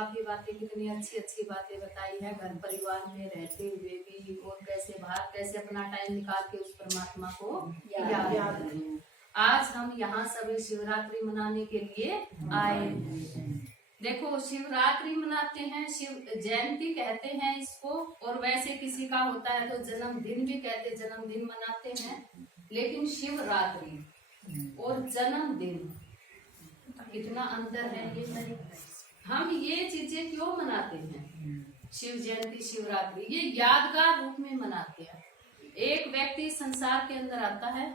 काफी बातें, कितनी अच्छी अच्छी बातें बताई है, घर परिवार में रहते हुए भी, और कैसे बाहर कैसे अपना टाइम निकाल के उस परमात्मा को याद करें। आज हम यहाँ सभी शिवरात्रि मनाने के लिए आए। देखो, शिवरात्रि मनाते हैं, शिव जयंती कहते हैं इसको, और वैसे किसी का होता है तो जन्मदिन भी कहते, जन्मदिन मनाते हैं। लेकिन शिवरात्रि और जन्मदिन कितना अंतर है। ये हम ये चीजें क्यों मनाते हैं? शिव जयंती, शिवरात्रि ये यादगार रूप में मनाते हैं। एक व्यक्ति संसार के अंदर आता है,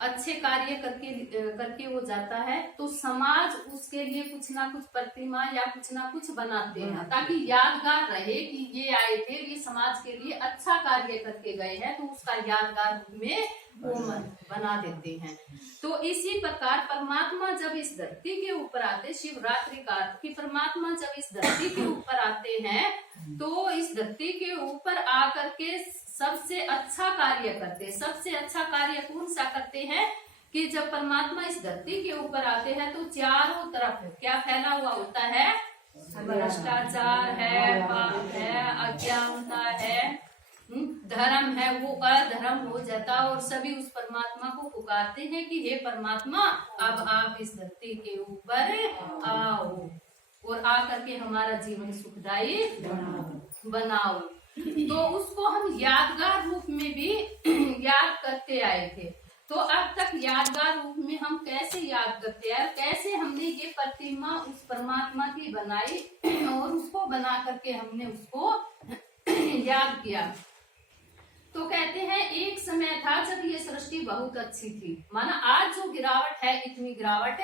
अच्छे कार्य करके वो जाता है, तो समाज उसके लिए कुछ ना कुछ प्रतिमा या कुछ ना कुछ बनाते हैं, ताकि यादगार रहे कि ये आए थे, ये समाज के लिए अच्छा कार्य करके गए हैं, तो उसका यादगार रूप में वो बना देते हैं। तो इसी प्रकार परमात्मा जब इस धरती के ऊपर आते, शिवरात्रि का कि परमात्मा जब इस धरती के ऊपर आते हैं, तो इस धरती के ऊपर आकर के सबसे अच्छा कार्य करते। सबसे अच्छा कार्य कौन सा करते हैं? कि जब परमात्मा इस धरती के ऊपर आते हैं तो चारों तरफ क्या फैला हुआ होता है? भ्रष्टाचार है, पाप है, अज्ञानता है, धर्म है, वो अधर्म हो जाता, और सभी उस परमात्मा को पुकारते हैं कि हे परमात्मा, अब आप इस धरती के ऊपर आओ और आकर के हमारा जीवन सुखदायी बनाओ। तो उसको हम यादगार रूप में भी याद करते आए थे। तो अब तक यादगार रूप में हम कैसे याद करते आए, कैसे हमने ये प्रतिमा उस परमात्मा की बनाई और उसको बना करके हमने उसको याद किया। तो कहते हैं एक समय था जब ये सृष्टि बहुत अच्छी थी, माना आज जो गिरावट है इतनी गिरावट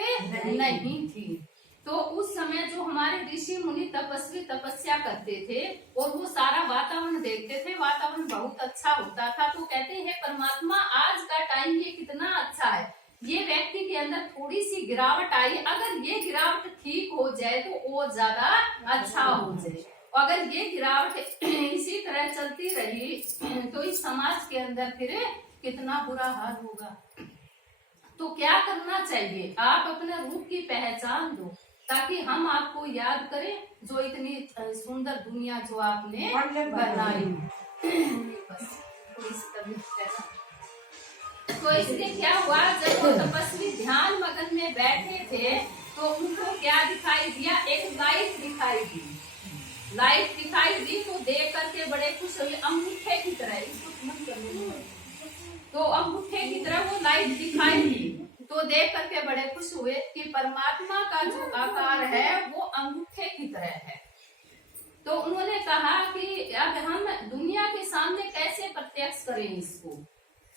नहीं थी। तो उस समय जो हमारे ऋषि मुनि तपस्वी तपस्या करते थे और वो सारा वातावरण देखते थे, वातावरण बहुत अच्छा होता था। तो कहते हैं परमात्मा आज का टाइम ये कितना अच्छा है, ये व्यक्ति के अंदर थोड़ी सी गिरावट आई, अगर ये गिरावट ठीक हो जाए तो और ज्यादा अच्छा हो जाए। अगर ये गिरावट इसी तरह चलती रही तो इस समाज के अंदर फिर कितना बुरा हाल होगा। तो क्या करना चाहिए? आप अपने रूप की पहचान दो, ताकि हम आपको याद करें, जो इतनी सुंदर दुनिया जो आपने बनाई। तो इससे क्या हुआ, जब वो तपस्वी ध्यान मगन में बैठे थे तो उनको क्या दिखाई दिया? एक लाइट दिखाई दी। लाइट दिखाई दी तो देख करके बड़े खुश हुए, अंगूठे की तरह, इसको तो अंगूठे की तरह वो लाइट दिखाई दी। तो देख करके बड़े खुश हुए कि परमात्मा का जो आकार है वो अंगूठे की तरह है। तो उन्होंने कहा कि अब हम दुनिया के सामने कैसे प्रत्यक्ष करें इसको।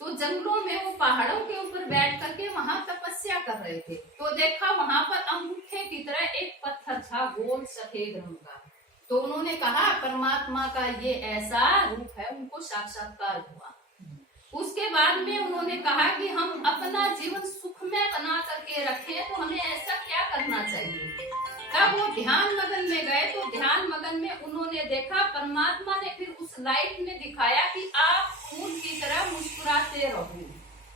तो जंगलों में वो पहाड़ों के ऊपर बैठ करके वहां तपस्या कर रहे थे। तो देखा वहां पर अंगूठे की तरह एक पत्थर था, गोल सफेद रंग का। तो उन्होंने कहा परमात्मा का ये ऐसा रूप है, उनको साक्षात्कार हुआ। उसके बाद में उन्होंने कहा कि हम अपना जीवन सुखमय बना करके रखें, तो हमें ऐसा क्या करना चाहिए। तब वो ध्यान मगन में गए, तो ध्यान मगन में उन्होंने देखा परमात्मा ने फिर उस लाइट में दिखाया कि आप फूल की तरह मुस्कुराते रहो।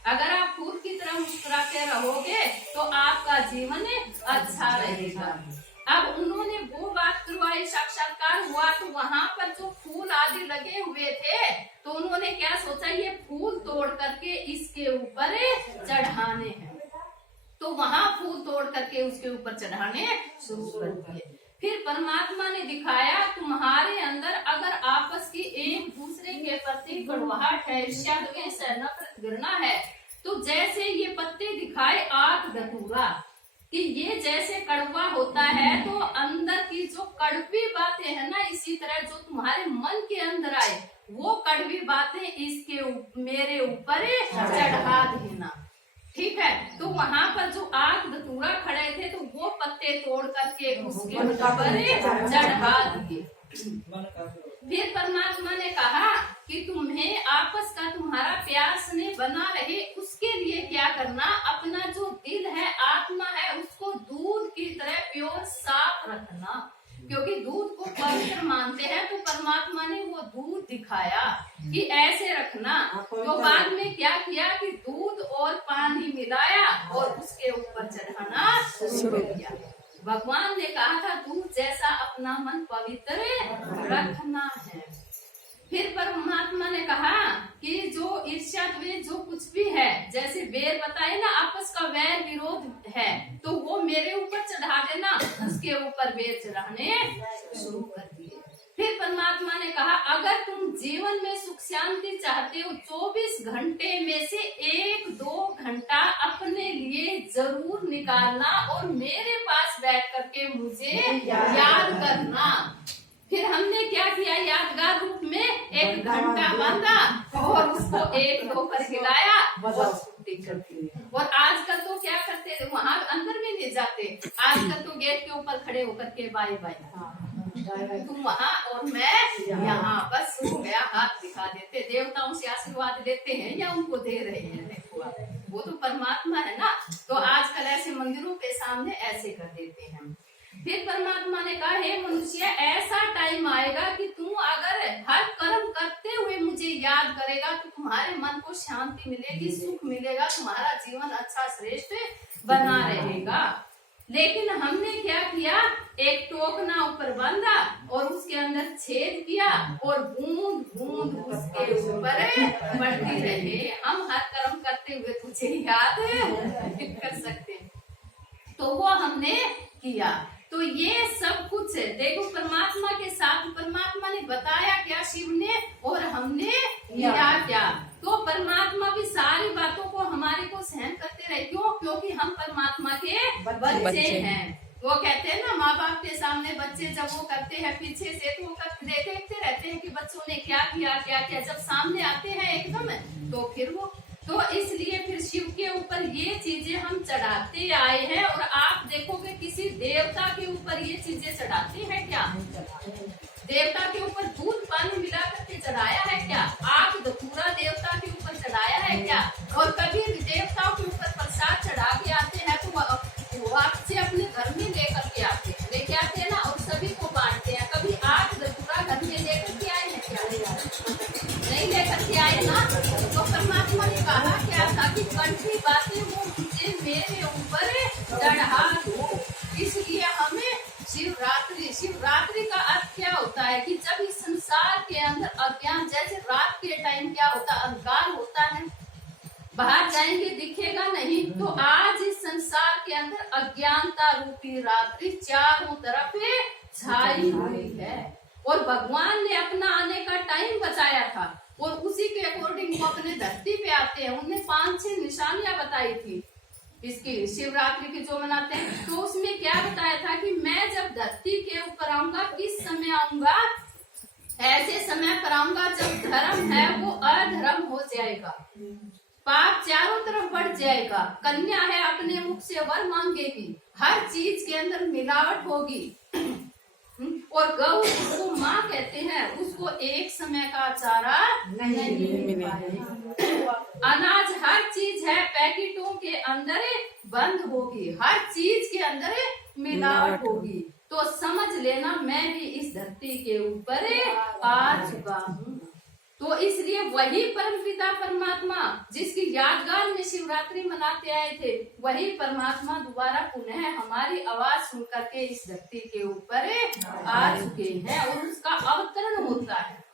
अगर आप फूल की तरह मुस्कुराते रहोगे तो आपका जीवन अच्छा रहेगा। अब उन्होंने वो बात करवाई, साक्षात्कार हुआ। तो वहां पर जो फूल आदि लगे हुए थे, तो उन्होंने क्या सोचा, ये फूल तोड़ करके इसके ऊपर चढ़ाने हैं। तो वहां फूल तोड़ करके उसके ऊपर चढ़ाने शुरू कर दिए। फिर परमात्मा ने दिखाया तुम्हारे अंदर अगर आपस की एक दूसरे के प्रति कड़वाहट है, ईर्ष्या, द्वेष है, नफरत, घृणा है, तो जैसे ये पत्ते दिखाए आग धतूरा, कि ये जैसे कड़वा होता है, तो अंदर की जो कड़वी बातें है ना, इसी तरह जो तुम्हारे मन के अंदर आए वो कड़वी बातें इसके मेरे ऊपर चढ़ा देना। ठीक है। तो वहां पर जो आग धतूरा खड़े थे, तो वो पत्ते तोड़ करके उसके ऊपर चढ़ा दिए। फिर परमात्मा ने कहा कि तुम्हें आपस का तुम्हारा प्यार स्नेह बना रहे, उसके लिए क्या करना, अपना जो दिल है, आत्मा है, उसको दूध की तरह प्योर साफ रखना। क्योंकि दूध को पवित्र मानते हैं, तो परमात्मा ने वो दूध दिखाया कि ऐसे रखना। तो बाद में क्या किया कि दूध और पानी मिलाया और उसके ऊपर चढ़ाना शुरू किया। भगवान ने कहा था दूध जैसा अपना मन पवित्र रखना है। फिर परमात्मा ने कहा कि जो ईर्ष्या द्वेष जो कुछ भी है, जैसे बेर बताए ना, आपस का वैर विरोध है, तो वो मेरे ऊपर चढ़ा देना, उसके ऊपर बेर चढ़ाने शुरू कर दिए। फिर परमात्मा ने कहा अगर तुम जीवन में सुख शांति चाहते हो, 24 घंटे में से 1-2 घंटा अपने लिए जरूर निकालना और मेरे पास बैठ करके मुझे याद करना। फिर हमने क्या किया, यादगार रूप में 1 घंटा बांधा और उसको 1-2 पर हिलाया और छुट्टी कर दी। और आजकल तो क्या करते थे, वहाँ अंदर में नहीं जाते, आजकल तो गेट के ऊपर खड़े होकर के बाय बाय, तुम वहाँ और मैं यहाँ, बस हो गया, हाथ दिखा देते, देवताओं से आशीर्वाद लेते हैं या उनको दे रहे हैं, देखो वो तो परमात्मा है ना। तो आजकल ऐसे मंदिरों के सामने ऐसे कर देते हैं। फिर परमात्मा ने कहा हे मनुष्य, ऐसा टाइम आएगा कि तू अगर हर कर्म करते हुए मुझे याद करेगा तो तुम्हारे मन को शांति मिलेगी, सुख मिलेगा, तुम्हारा जीवन अच्छा श्रेष्ठ बना रहेगा। लेकिन हमने क्या किया, एक टोकना ऊपर बांधा और उसके अंदर छेद किया और बूंद बूंद उसके ऊपर बढ़ती रहे। हम हर कर्म करते हुए तुझे याद कर सकते, तो वो हमने किया। तो ये सब कुछ देखो परमात्मा के साथ, परमात्मा ने बताया क्या शिव ने, और हमने किया क्या। तो परमात्मा भी सारी बातों को हमारे को सहन करते रहे। क्यों? क्योंकि हम परमात्मा के बच्चे हैं। वो कहते हैं ना, माँ बाप के सामने बच्चे जब वो करते हैं पीछे से, तो वो देखते रहते हैं कि बच्चों ने क्या किया क्या किया। जब सामने आते हैं एकदम, तो फिर वो, तो इसलिए फिर शिव के ऊपर ये चीजें हम चढ़ाते आए हैं। और आप देखोगे किसी देवता के ऊपर ये चीजें चढ़ाते हैं क्या? देवता के ऊपर दूध पानी मिला करके चढ़ाया है क्या? आग धतूरा देवता के ऊपर चढ़ाया है क्या? और कभी देवताओं के ऊपर प्रसाद चढ़ा के आते हैं तो वो आपसे अपने घर में लेकर के लेके आते हैं ना, और सभी को बांटते हैं। कभी आग धतूरा घर में लेकर के आए हैं क्या? नहीं लेकर के आए ना। तो परमात्मा ने कहा क्या था कि कड़वी बातें वो मुझे मेरे ऊपर चढ़ा दो। इसलिए हमें शिवरात्रि का अर्थ क्या होता है कि जब इस संसार के अंदर अज्ञान, जैसे रात के टाइम क्या होता, अंधकार होता है, बाहर जाएंगे दिखेगा नहीं, तो आज इस संसार के अंदर अज्ञानता रूपी रात्रि चारों तरफ छाई हुई है। और भगवान ने अपना आने का टाइम बचाया था, और उसी के अकॉर्डिंग वो अपने धरती पे आते हैं। उन्हें 5-6 निशानियां बताई थी इसकी, शिवरात्रि की जो मनाते हैं। तो उसमें क्या बताया था कि मैं जब धरती के ऊपर आऊंगा, किस समय आऊंगा, ऐसे समय पर आऊंगा जब धर्म है वो अधर्म हो जाएगा, पाप चारों तरफ बढ़ जाएगा, कन्या है अपने मुख से वर मांगेगी, हर चीज के अंदर मिलावट होगी, और गौ उसको माँ कहते हैं, उसको एक समय का चारा नहीं मिल पाएगा। अनाज हर चीज है पैकेटों के अंदर बंद होगी, हर चीज के अंदर मिलावट होगी। तो समझ लेना मैं भी इस धरती के ऊपर आ चुका हूँ। तो इसलिए वही परमपिता परमात्मा जिसकी यादगार में शिवरात्रि मनाते आए थे, वही परमात्मा दोबारा पुनः हमारी आवाज सुन करके इस धरती के ऊपर आ चुके हैं, और उसका अवतरण होता है।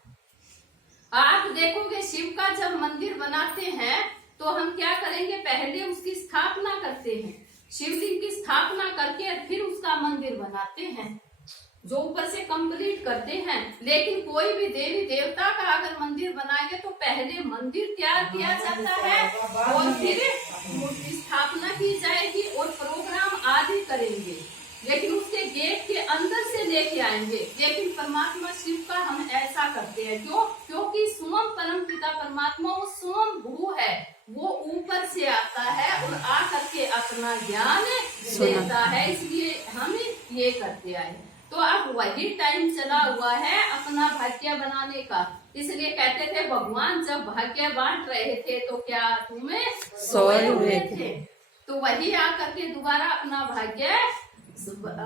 आप देखोगे शिव का जब मंदिर बनाते हैं तो हम क्या करेंगे, पहले उसकी स्थापना करते हैं, शिवलिंग की स्थापना करके फिर उसका मंदिर बनाते हैं, जो ऊपर से कंप्लीट करते हैं। लेकिन कोई भी देवी देवता का अगर मंदिर बनाएंगे तो पहले मंदिर तैयार किया जाता है और फिर मूर्ति स्थापना की जाएगी और प्रोग्राम आदि करेंगे, लेकिन उसके गेट के अंदर से लेके आएंगे। लेकिन परमात्मा शिव का हम ऐसा करते हैं, क्यों? क्योंकि स्वयं परम पिता परमात्मा वो स्वयं भू है, वो ऊपर से आता है और आकर के अपना ज्ञान देता है, इसलिए हम ये करते आए। तो अब वही टाइम चला हुआ है अपना भाग्य बनाने का। इसलिए कहते थे भगवान जब भाग्य बांट रहे थे तो क्या तुम्हें सोए हुए थे, तो वही आकर के दोबारा अपना भाग्य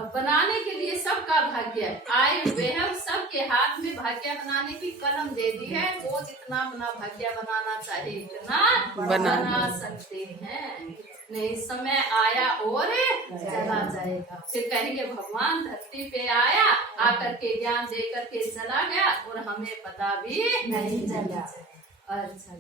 बनाने के लिए सबका भाग्य आए हुए हैं। सबके हाथ में भाग्य बनाने की कलम दे दी है, वो जितना अपना भाग्य बनाना चाहे इतना बना सकते हैं। नहीं समय आया और चला जाएगा। फिर कहेंगे भगवान धरती पे आया, आकर के ज्ञान दे करके चला गया और हमें पता भी नहीं चला। अच्छा